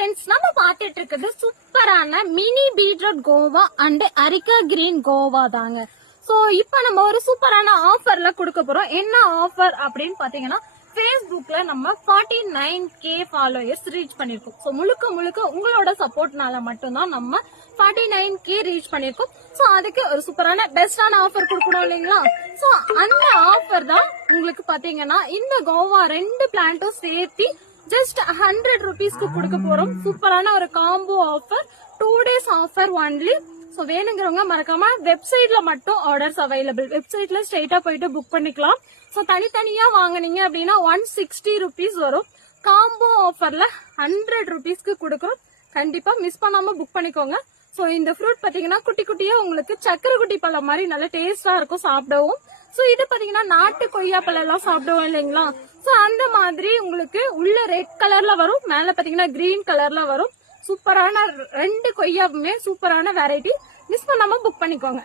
Friends நம்ம பார்த்துட்டு இருக்கிறது சூப்பரான மினி பீட்ரூட் கோவா அண்ட் அரிக்கா கிரீன் கோவா தாங்க. ஸோ இப்போ நம்ம ஒரு சூப்பரான ஆஃபர்ல கொடுக்க போறோம். என்ன ஆஃபர் அப்படின்னு பாத்தீங்கன்னா ஃபேஸ்புக்ல நம்ம 49k nine K followers reach பண்ணிருக்கோம். ஸோ முழுக்க முழுக்க உங்களோட சப்போர்ட்னால மட்டும்தான் நம்ம 49k நைன் கே ரீச் பண்ணிருக்கோம். ஸோ அதுக்கு ஒரு சூப்பரான பெஸ்டான ஆஃபர் கொடுக்கணும் இல்லைங்களா? ஸோ அந்த ஆஃபர் தான் உங்களுக்கு பாத்தீங்கன்னா இந்த கோவா ரெண்டு பிளான்ட்டும் சேர்த்து ஜஸ்ட் ஹண்ட்ரட் ருபீஸ்க்கு கொடுக்க போறோம். சூப்பரான ஒரு combo offer two days offer only so வேணுங்கிறவங்க மறக்காம வெப்சைட்ல மட்டும் ஆர்டர்ஸ் அவைலபிள் வெப்சைட்ல ஸ்ட்ரெயிட்டா போயிட்டு புக் பண்ணிக்கலாம். ஸோ தனித்தனியா வாங்குனீங்க அப்படின்னா ஒன் சிக்ஸ்டி ருபீஸ் வரும். காம்போ ஆஃபர்ல ஹண்ட்ரட் ருபீஸ்க்கு கொடுக்குறோம். கண்டிப்பா மிஸ் பண்ணாம புக் பண்ணிக்கோங்க. ஸோ இந்த ஃப்ரூட் பாத்தீங்கன்னா குட்டி குட்டியா உங்களுக்கு சக்கரை குட்டி பழம் மாதிரி நல்ல டேஸ்டா இருக்கும் சாப்பிடவும். ஸோ இது பாத்தீங்கன்னா நாட்டு கொய்யாப்பழம் எல்லாம் சாப்பிடுவோம் இல்லைங்களா? ஸோ அந்த மாதிரி உங்களுக்கு உள்ள ரெட் கலர்ல வரும். மேல பாத்தீங்கன்னா கிரீன் கலர்ல வரும். சூப்பரான ரெண்டு கொய்யாவுமே சூப்பரான வெரைட்டி மிஸ் பண்ணாம புக் பண்ணிக்கோங்க.